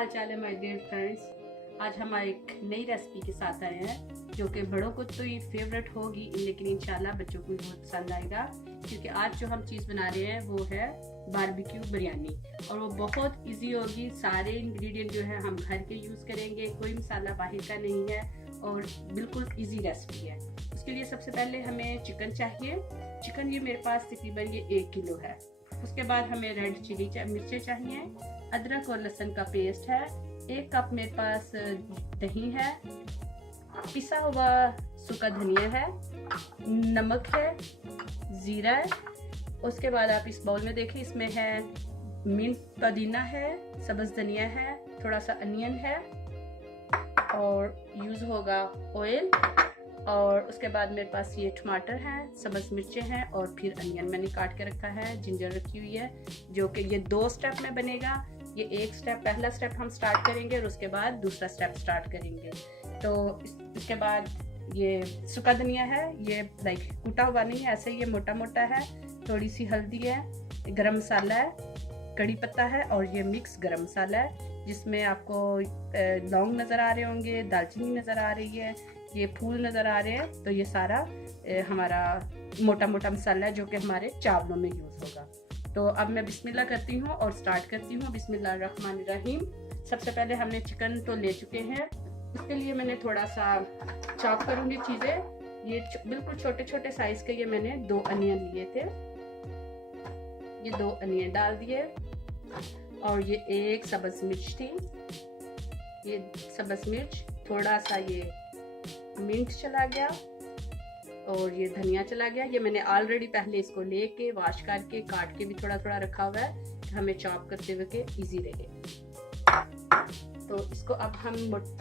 हाल चाल है my dear friends. आज हम एक नई रेसिपी के साथ आए हैं जो कि बड़ों को तो ये फेवरेट होगी, लेकिन इंशाल्लाह बच्चों को भी बहुत पसंद आएगा, क्योंकि आज जो हम चीज़ बना रहे हैं वो है बारबेक्यू बिरयानी। और वो बहुत इजी होगी। सारे इंग्रेडिएंट जो है हम घर के यूज़ करेंगे, कोई मसाला बाहर का नहीं है और बिल्कुल ईजी रेसिपी है। उसके लिए सबसे पहले हमें चिकन चाहिए। चिकन ये मेरे पास तकरीबन ये 1 किलो है। उसके बाद हमें रेड चिली मिर्चें चाहिए, अदरक और लहसुन का पेस्ट है, 1 कप मेरे पास दही है, पिसा हुआ सूखा धनिया है, नमक है, जीरा है। उसके बाद आप इस बाउल में देखिए, इसमें है मिंट पुदीना है, सब्ज धनिया है, थोड़ा सा अनियन है और यूज़ होगा ऑयल। और उसके बाद मेरे पास ये टमाटर हैं, सब्ज मिर्चें हैं और फिर अनियन मैंने काट के रखा है, जिंजर रखी हुई है, जो कि ये 2 स्टेप में बनेगा। ये एक स्टेप, पहला स्टेप हम स्टार्ट करेंगे और उसके बाद दूसरा स्टेप स्टार्ट करेंगे। तो इसके बाद ये सूखा धनिया है, ये लाइक कूटा हुआ नहीं है, ऐसे ये मोटा मोटा है। थोड़ी सी हल्दी है, गरम मसाला है, कड़ी पत्ता है और ये मिक्स गरम मसाला है, जिसमें आपको लौंग नज़र आ रहे होंगे, दालचीनी नज़र आ रही है, ये फूल नज़र आ रहे हैं। तो ये सारा हमारा मोटा मोटा मसाला है जो कि हमारे चावलों में यूज़ होगा। तो अब मैं बिस्मिल्लाह करती हूँ और स्टार्ट करती हूँ। बिस्मिल्लाहिर्रहमानिर्रहीम। सबसे पहले हमने चिकन तो ले चुके हैं, उसके लिए मैंने थोड़ा सा चॉप करूँगी चीज़ें। ये बिल्कुल छोटे छोटे साइज़ के ये मैंने 2 अनियन लिए थे, ये 2 अनियन डाल दिए। और ये 1 सब्ज़ मिर्च थी, ये सब्ज़ मिर्च, थोड़ा सा ये मिंट चला गया और ये धनिया चला गया। ये मैंने ऑलरेडी पहले इसको लेके वॉश करके काट के भी थोड़ा थोड़ा रखा हुआ है कि हमें चॉप करते हुए इजी रहे। तो इसको अब हम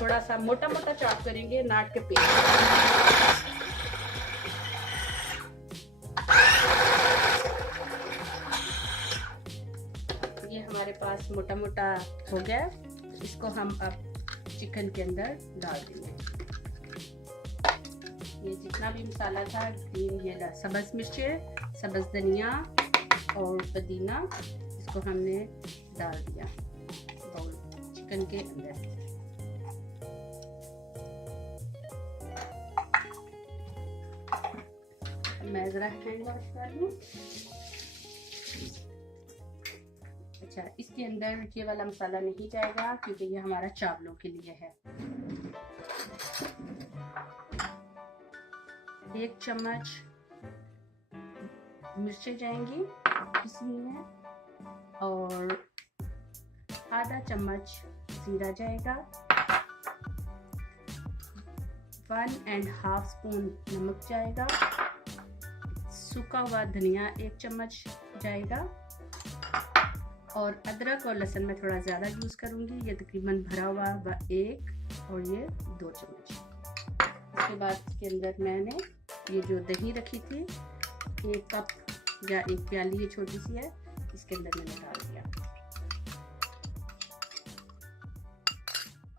थोड़ा सा मोटा मोटा चॉप करेंगे, नाट के पेस्ट। ये हमारे पास मोटा मोटा हो गया। इसको हम अब चिकन के अंदर डाल देंगे। ये जितना भी मसाला था, ये सब्ज मिर्चें, सब्ज धनिया और पुदीना, इसको हमने डाल दिया बाउल चिकन के अंदर। मैं जरा हैंड वॉश कर लूं। अच्छा, इसके अंदर ये वाला मसाला नहीं जाएगा क्योंकि ये हमारा चावलों के लिए है। 1 चम्मच मिर्चें जाएंगी इसमें और आधा चम्मच जीरा जाएगा, 1.5 स्पून नमक जाएगा, सूखा हुआ धनिया 1 चम्मच जाएगा और अदरक और लहसुन में थोड़ा ज़्यादा यूज़ करूँगी। ये तकरीबन भरा हुआ 1 और ये 2 चम्मच। उसके बाद इसके अंदर मैंने ये जो दही रखी थी, 1 कप या 1 प्याली, ये छोटी सी है, इसके अंदर मैंने डाल दिया।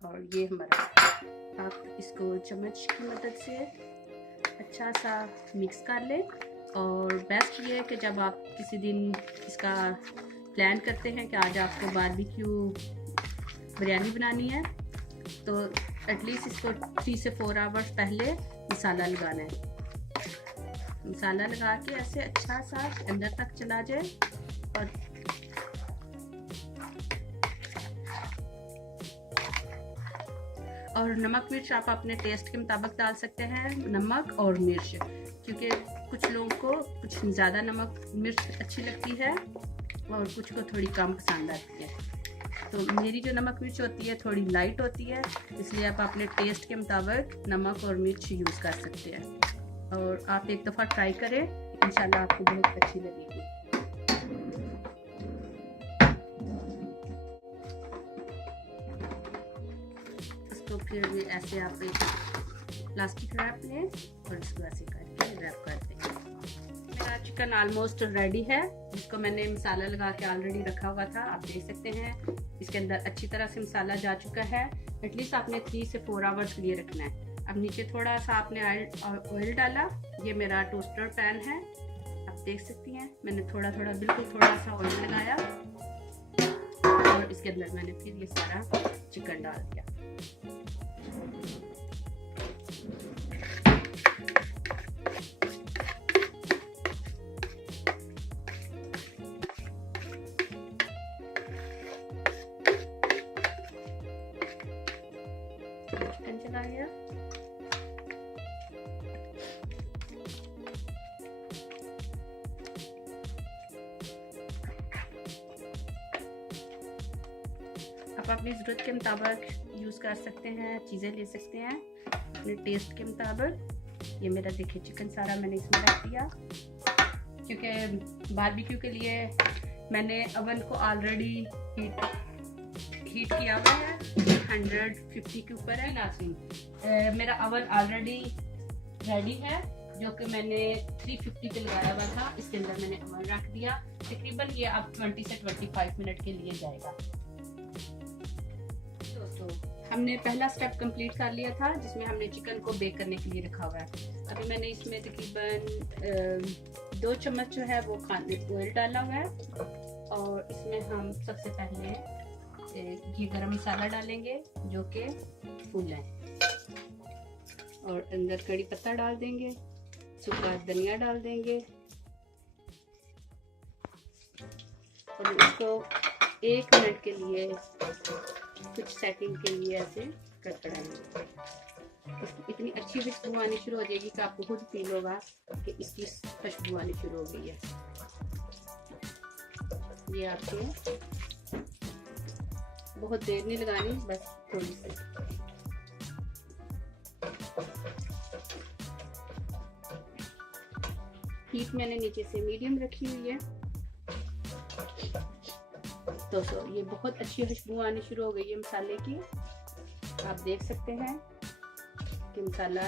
और ये हमारा, आप इसको चम्मच की मदद से अच्छा सा मिक्स कर लें। और बेस्ट ये है कि जब आप किसी दिन इसका प्लान करते हैं कि आज आपको बारबेक्यू बिरयानी बनानी है, तो एटलीस्ट इसको 3 से 4 आवर्स पहले मसाला लगाना है। मसाला लगा के ऐसे अच्छा सा अंदर तक चला जाए। और नमक मिर्च आप अपने टेस्ट के मुताबिक डाल सकते हैं, नमक और मिर्च, क्योंकि कुछ लोगों को कुछ ज़्यादा नमक मिर्च अच्छी लगती है और कुछ को थोड़ी कम पसंद आती है। तो मेरी जो नमक मिर्च होती है थोड़ी लाइट होती है, इसलिए आप अपने टेस्ट के मुताबिक नमक और मिर्च यूज़ कर सकते हैं। और आप एक दफ़ा ट्राई करें, इंशाल्लाह आपको बहुत अच्छी लगेगी। इसको फिर ऐसे आप एक प्लास्टिक रैप लें और इसको ऐसे करके रैप कर दें। मेरा चिकन ऑलमोस्ट रेडी है, जिसको मैंने मसाला लगा के ऑलरेडी रखा हुआ था, आप देख सकते हैं। इसके अंदर अच्छी तरह से मसाला जा चुका है। एटलीस्ट आपने 3 से 4 आवर्स के लिए रखना है। अब नीचे थोड़ा सा आपने ऑयल डाला। ये मेरा टोस्टर पैन है, आप देख सकती हैं। मैंने थोड़ा थोड़ा बिल्कुल थोड़ा सा ऑयल लगाया और और इसके अंदर मैंने फिर ये सारा चिकन डाल दिया। चिकन चला गया। आप अपनी ज़रूरत के मुताबिक यूज़ कर सकते हैं, चीज़ें ले सकते हैं अपने टेस्ट के मुताबिक। ये मेरा देखिए चिकन सारा मैंने इसमें रख दिया, क्योंकि बारबेक्यू के लिए मैंने अवन को ऑलरेडी हीट किया हुआ है, 150 के ऊपर है नासिन। मेरा अवन ऑलरेडी रेडी है, जो कि मैंने 350 पे लगाया हुआ था। इसके अंदर मैंने अवन रख दिया। तकरीबन ये अब 20 से 25 मिनट के लिए जाएगा। दोस्तों, हमने पहला स्टेप कंप्लीट कर लिया था, जिसमें हमने चिकन को बेक करने के लिए रखा हुआ है। अभी मैंने इसमें तकरीबन 2 चम्मच जो है वो खाने ऑयल डाला हुआ है, और इसमें हम सबसे पहले ये गरम मसाला डालेंगे जो कि फूल है, और अंदर कड़ी पत्ता डाल देंगे, सूखा धनिया डाल देंगे, और इसको 1 मिनट के लिए कुछ सेकंड के लिए ऐसे कड़कड़ाएंगे। इतनी अच्छी खुशबू आनी शुरू हो जाएगी कि आपको खुद फील होगा कि इसकी खुशबू आनी शुरू हो गई है। ये आपके बहुत देर नहीं लगानी, बस थोड़ी सी। हीट मैंने नीचे से मीडियम रखी हुई है। दोस्तों, ये बहुत अच्छी खुशबू आनी शुरू हो गई है मसाले की। आप देख सकते हैं कि मसाला,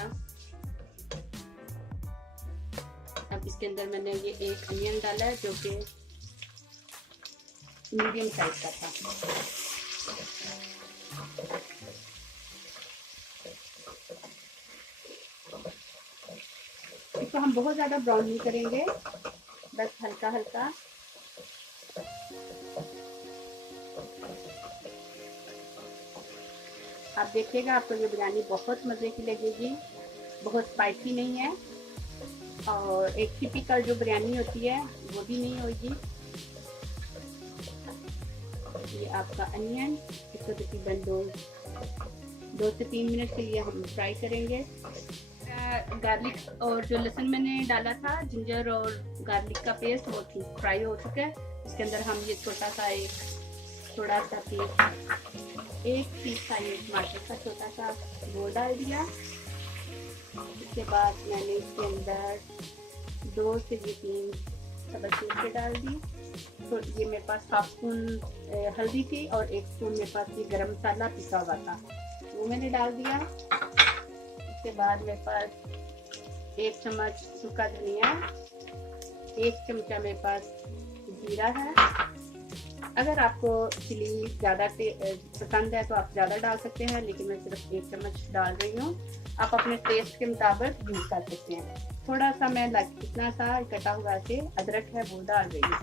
अब इसके अंदर मैंने ये 1 अनियन डाला है जो कि मीडियम साइज का था। इसको हम बहुत ज़्यादा ब्राउन नहीं करेंगे, बस हल्का हल्का। आप देखिएगा, आपको ये बिरयानी बहुत मज़े की लगेगी, बहुत स्पाइसी नहीं है, और एक टिपिकल जो बिरयानी होती है वो भी नहीं होगी। ये आपका अनियन, इसको तकरीबन 2 से 3 मिनट के लिए हम फ्राई करेंगे। गार्लिक और जो लहसुन मैंने डाला था, जिंजर और गार्लिक का पेस्ट, वो फ्राई हो चुका है। इसके अंदर हम ये थोड़ा सा पीस, 1 पीस का ये टमाटर का छोटा सा वो डाल दिया। इसके बाद मैंने इसके अंदर 2 से 3 सब्ज़ मिर्चें डाल दी। तो ये मेरे पास 1/2 स्पून हल्दी थी, और 1 स्पून मेरे पास ये गरम मसाला पिसा हुआ था, वो मैंने डाल दिया। इसके बाद मेरे पास 1 चम्मच सूखा धनिया, 1 चमचा मेरे पास जीरा है। अगर आपको चिली ज़्यादा पसंद है तो आप ज़्यादा डाल सकते हैं, लेकिन मैं सिर्फ 1 चम्मच डाल रही हूँ। आप अपने टेस्ट के मुताबिक यूज़ कर सकते हैं। थोड़ा सा मैं इतना सा कटा हुआ से अदरक है वो डाल रही हूँ,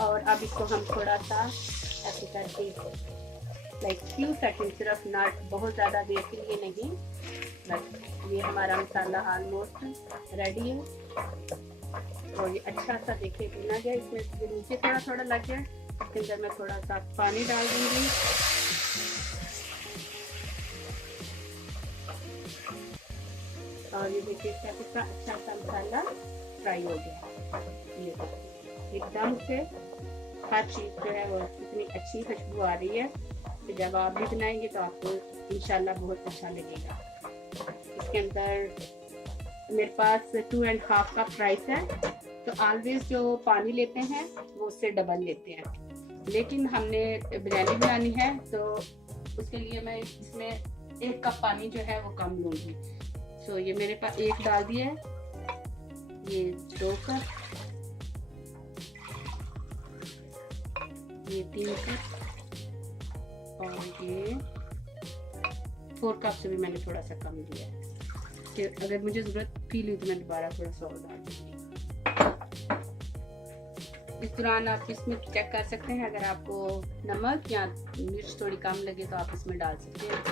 और अब इसको हम थोड़ा सा ऐसे करके फ्यू सेकंड, सिर्फ नॉट बहुत ज़्यादा देर के लिए नहीं, बस ये हमारा मसाला ऑलमोस्ट रेडी है। और ये अच्छा सा देखिए भुना गया, इसमें नीचे थोड़ा लग गया। इसके अंदर मैं थोड़ा सा पानी डाल दूंगी, और ये देखिए कितना अच्छा सा मसाला फ्राई हो गया। ये एकदम से हर चीज़ जो है वो इतनी अच्छी खुशबू आ रही है कि जब आप भी बनाएंगे तो आपको इंशाल्लाह बहुत अच्छा लगेगा। इसके अंदर मेरे पास 2.5 कप राइस है, तो ऑलवेज जो पानी लेते हैं वो उससे डबल लेते हैं, लेकिन हमने बिरयानी बनानी है तो उसके लिए मैं इसमें 1 कप पानी जो है वो कम लूँगी। तो ये मेरे पास 1 डाल दिया है, ये 2 कप, ये 3 कप, और ये 4 कप से भी मैंने थोड़ा सा कम दिया है कि अगर मुझे ज़रूरत फील हुई तो मैं दोबारा थोड़ा सा और डाल दूँगी। इस दौरान आप इसमें चेक कर सकते हैं, अगर आपको नमक या मिर्च थोड़ी कम लगे तो आप इसमें डाल सकते हैं।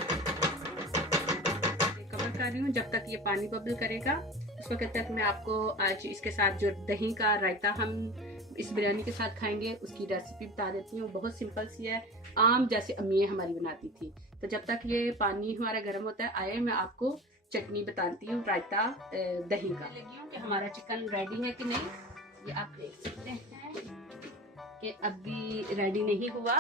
कवर कर रही हूँ जब तक ये पानी बबल करेगा। उस वक्त तक मैं आपको आज इसके साथ जो दही का रायता हम इस बिरयानी के साथ खाएंगे उसकी रेसिपी बता देती हूँ। बहुत सिंपल सी है, आम जैसे अम्मियाँ हमारी बनाती थी। तो जब तक ये पानी हमारा गर्म होता है आए, मैं आपको चटनी बताती हूँ रायता दही का। लगी हूँ कि हमारा चिकन रेडी है कि नहीं। ये आप देख सकते हैं कि अभी रेडी नहीं हुआ।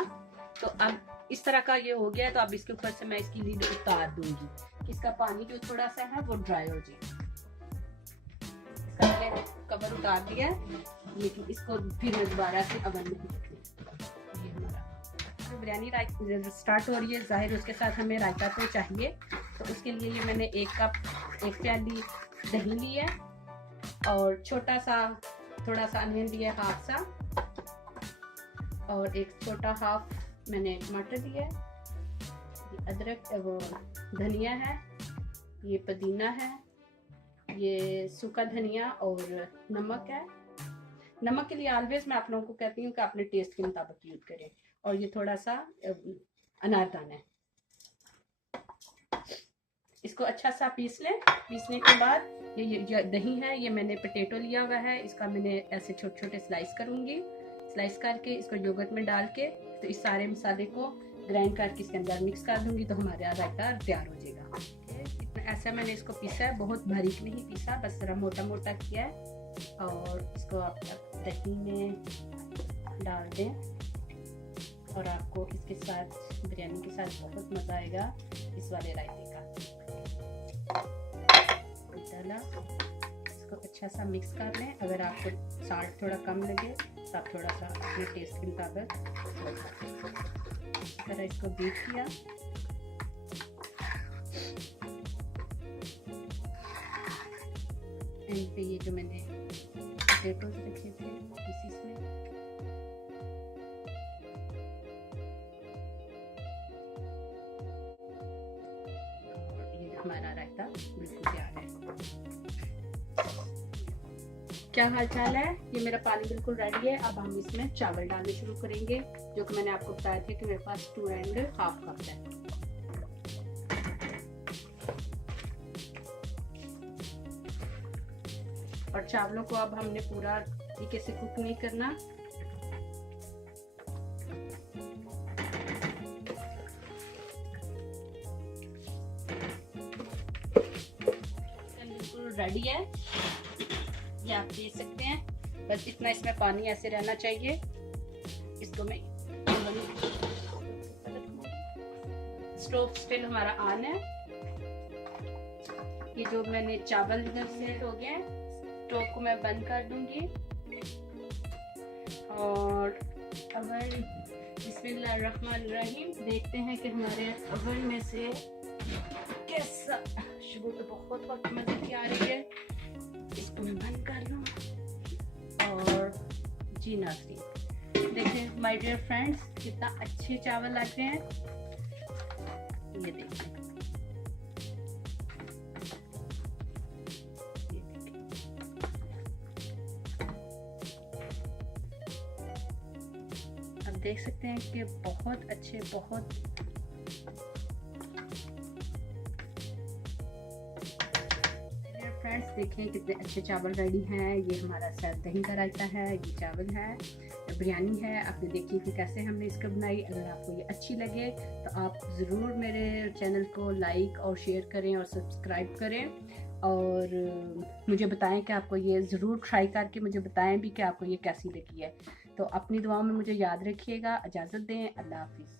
तो अब इस तरह का ये हो गया, तो अब इसके ऊपर से मैं इसकी लीड उतार दूंगी। इसका पानी जो थोड़ा सा है वो ड्राई हो जाए। इसका मैंने कवर उतार दिया है, लेकिन इसको फिर दोबारा से अवन में रखना। ये हमारा बिरयानी स्टार्ट हो रही है, जाहिर उसके साथ हमें रायता तो चाहिए। तो उसके लिए ये मैंने एक प्याली दही ली है और छोटा सा थोड़ा सा अनियन लिया है, हाफ सा, और एक छोटा हाफ मैंने टमाटर लिया है। ये अदरक वो धनिया है, ये पुदीना है, ये सूखा धनिया और नमक है। नमक के लिए ऑलवेज मैं आप लोगों को कहती हूँ कि अपने टेस्ट के मुताबिक यूज करें। और ये थोड़ा सा अनारदाना है। इसको अच्छा सा पीस लें। पीसने के बाद ये दही है, ये मैंने पोटैटो लिया हुआ है, इसका मैंने ऐसे छोटे छोटे स्लाइस करूँगी। स्लाइस करके इसको योगर्ट में डाल के तो इस सारे मसाले को ग्राइंड करके इसके अंदर मिक्स कर दूंगी, तो हमारा रायता तैयार हो जाएगा। ऐसा मैंने इसको पीसा है, बहुत बारीक नहीं पीसा, बस जरा मोटा मोटा किया है। और इसको आप दही में डाल दें और आपको इसके साथ बिरयानी के साथ बहुत मज़ा आएगा इस वाले रायते का। डाला, इसको अच्छा सा मिक्स कर लें। अगर आपको साल्ट थोड़ा कम लगे तो आप थोड़ा सा अपने टेस्ट के मुताबिक इस तरह इसको बीट किया। एंड पे ये जो मैंने पोटैटोज रखे थे पीसीस में, और ये हमारा रायता बिल्कुल तैयार है। क्या हाल चाल है? ये मेरा पानी बिल्कुल रेडी है। अब हम इसमें चावल डालने शुरू करेंगे, जो कि मैंने आपको बताया था कि मेरे पास 2.5 कप है। और चावलों को अब हमने पूरा तरीके से कुक नहीं करना। बिल्कुल रेडी है, ये आप देख सकते हैं। बस इतना इसमें पानी ऐसे रहना चाहिए। इसको मैं स्टोव स्टिल हमारा ऑन है। ये जो मैंने चावल इधर सेट हो गए, स्टोव को मैं बंद कर दूंगी। और अगर बिस्मिल्लाहिर्रहमानिर्रहीम देखते हैं कि हमारे अवन में से कैसा खुशबू तो बहुत मजे की आ रही है। इसको मैं बंद कर लूँ। और जी नाज़रीन देखें माय डियर फ्रेंड्स, कितना अच्छे चावल लग रहे हैं। ये देखिए, आप देख सकते हैं कि बहुत अच्छे, बहुत फ्रेंड्स देखें कितने अच्छे चावल रेडी हैं। ये हमारा सर दही का रायता है, ये चावल है, बिरयानी है। आपने देखी कि कैसे हमने इसको बनाई। अगर आपको ये अच्छी लगे तो आप ज़रूर मेरे चैनल को लाइक और शेयर करें और सब्सक्राइब करें। और मुझे बताएं कि आपको ये ज़रूर ट्राई करके मुझे बताएं भी कि आपको ये कैसी लगी है। तो अपनी दुआओं में मुझे याद रखिएगा। इजाज़त दें, अल्लाह हाफिज़।